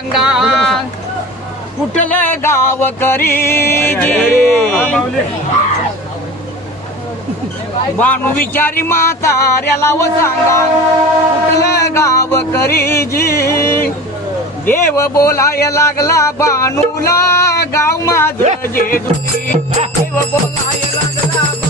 सांगा कुठलं गाव करी बाणू विचारी माताऱ्याला व सांगा कुठलं गाव करी जी? देव बोलाय लागला बाणूला गाव माझ जेजुरी देव बोलाय लागला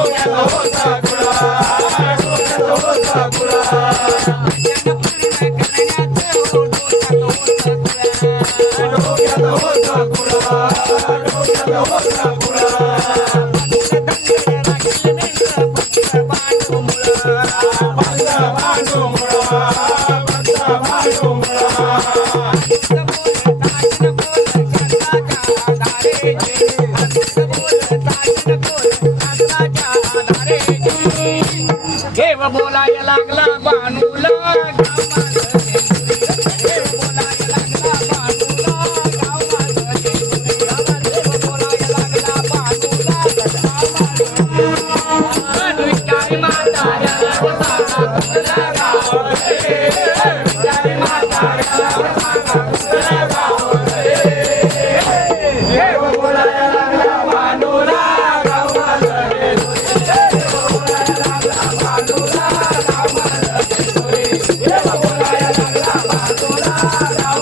ಹೋದ ಗುಣ ಹೋದ ಗುಣ देव बोलायला लागला Caralho!